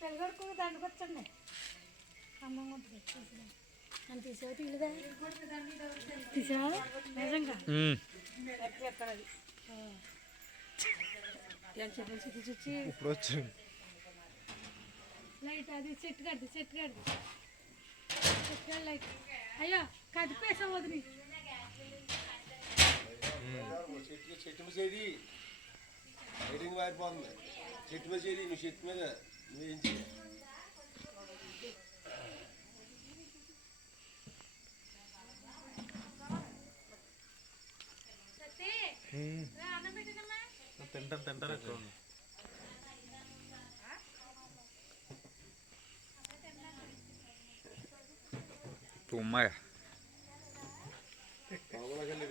పెళ్ళికొడుకు దండకొచ్చండి అన్నం అని తీసావు తీయలేదా తీసావా నిజంగా ఇప్పుడు వచ్చి లైట్ అది సెట్ కడిది లైట్ అయ్యో కదిపేసావు వదిలి చెట్టు చేది లైటింగ్ మారిపోతుంది చెట్టు మీద చేది నువ్వు చెట్టు మీద నువ్వేం చేయాలి తింటారు ఎక్కువ తుమ్మగా పొగలకెళ్ళి